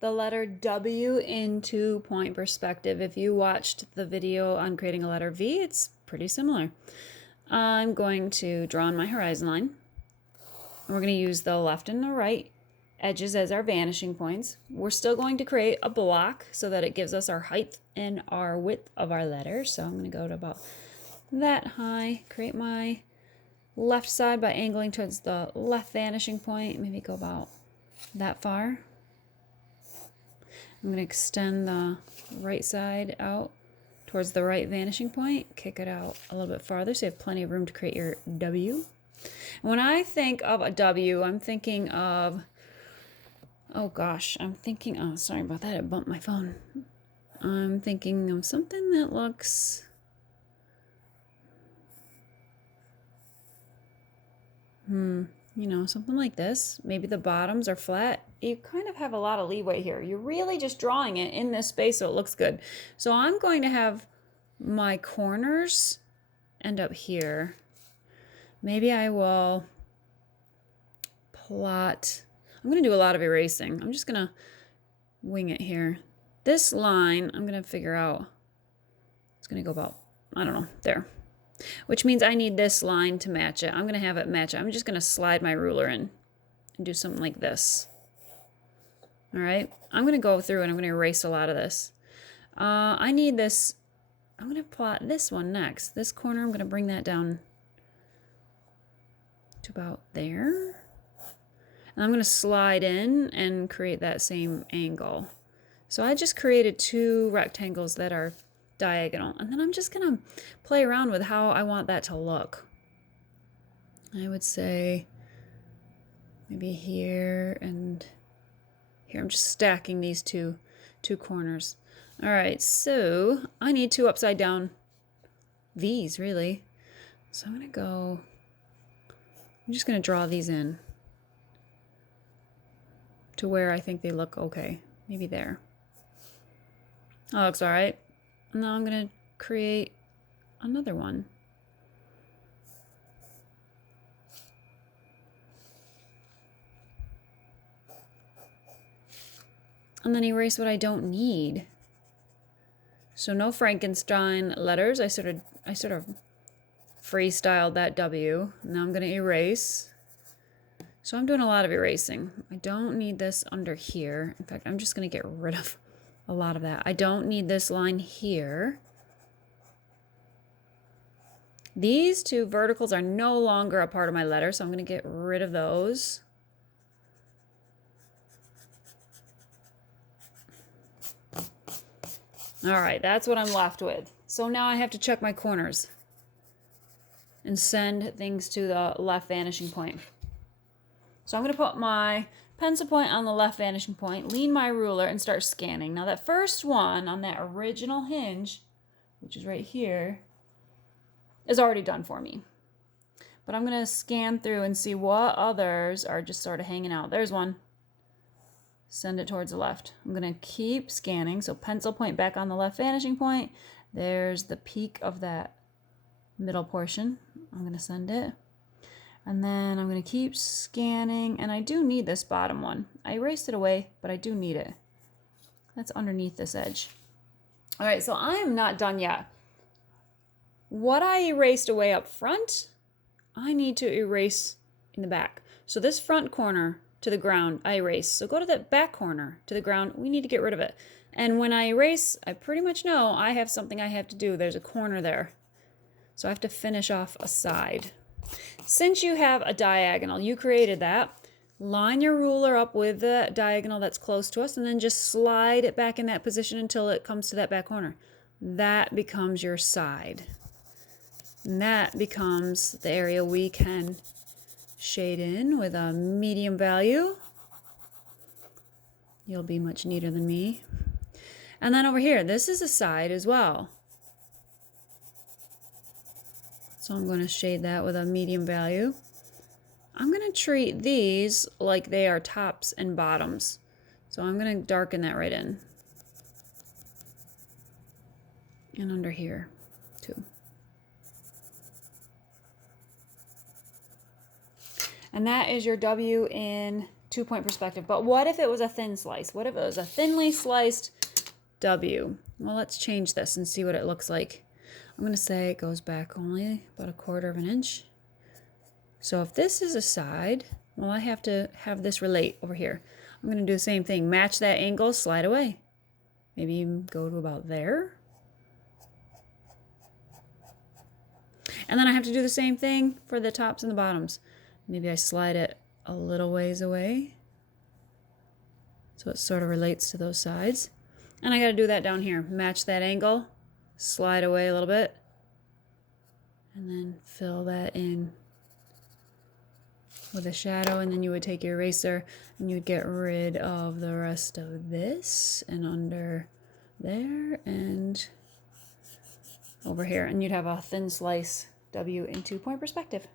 the letter W in 2-point perspective. If you watched the video on creating a letter V, it's pretty similar. I'm going to draw on my horizon line. And we're going to use the left and the right edges as our vanishing points. We're still going to create a block so that it gives us our height and our width of our letter. So I'm going to go to about that high, create my left side by angling towards the left vanishing point, maybe go about that far. I'm going to extend the right side out towards the right vanishing point, kick it out a little bit farther so you have plenty of room to create your W. When I think of a W, I'm thinking of, oh sorry about that, I bumped my phone. I'm thinking of something that looks, something like this. Maybe the bottoms are flat. You kind of have a lot of leeway here. You're really just drawing it in this space so it looks good. So I'm going to have my corners end up here. Maybe I will plot. I'm going to do a lot of erasing. I'm just going to wing it here. This line, I'm going to figure out. It's going to go about, I don't know, there. Which means I need this line to match it. I'm going to have it match it. I'm just going to slide my ruler in and do something like this. All right. I'm going to go through and I'm going to erase a lot of this. I need this. I'm going to plot this one next. This corner, I'm going to bring that down to about there. And I'm going to slide in and create that same angle. So I just created 2 rectangles that are diagonal, and then I'm just gonna play around with how I want that to look. I would say maybe here and here. I'm just stacking these two corners. All right, so I need 2 upside down V's really. So I'm just gonna draw these in to where I think they look okay. Maybe there. That looks all right. Now I'm going to create another one. And then erase what I don't need. So no Frankenstein letters. I sort of freestyled that W. Now I'm going to erase. So I'm doing a lot of erasing. I don't need this under here. In fact, I'm just going to get rid of a lot of that. I don't need this line here. These 2 verticals are no longer a part of my letter, so I'm going to get rid of those. All right, that's what I'm left with. So now I have to check my corners and send things to the left vanishing point. So I'm going to put my pencil point on the left vanishing point, lean my ruler, and start scanning. Now that first one on that original hinge, which is right here, is already done for me. But I'm going to scan through and see what others are just sort of hanging out. There's one. Send it towards the left. I'm going to keep scanning. So pencil point back on the left vanishing point. There's the peak of that middle portion. I'm going to send it. And then I'm going to keep scanning, and I do need this bottom one. I erased it away, but I do need it. That's underneath this edge. All right, so I am not done yet. What I erased away up front, I need to erase in the back. So this front corner to the ground, I erase. So go to that back corner to the ground. We need to get rid of it. And when I erase, I pretty much know I have something I have to do. There's a corner there. So I have to finish off a side. Since you have a diagonal, you created that, line your ruler up with the diagonal that's close to us, and then just slide it back in that position until it comes to that back corner. That becomes your side. And that becomes the area we can shade in with a medium value. You'll be much neater than me. And then over here, this is a side as well. So I'm going to shade that with a medium value. I'm going to treat these like they are tops and bottoms. So I'm going to darken that right in. And under here too. And that is your W in 2-point perspective. But what if it was a thin slice? What if it was a thinly sliced W? Well, let's change this and see what it looks like. I'm going to say it goes back only about 1/4 of an inch. So if this is a side, well, I have to have this relate over here. I'm going to do the same thing. Match that angle, slide away. Maybe even go to about there. And then I have to do the same thing for the tops and the bottoms. Maybe I slide it a little ways away, so it sort of relates to those sides. And I got to do that down here. Match that angle, slide away a little bit, and then fill that in with a shadow. And then you would take your eraser and you would get rid of the rest of this and under there and over here. And you'd have a thin slice W in 2-point perspective.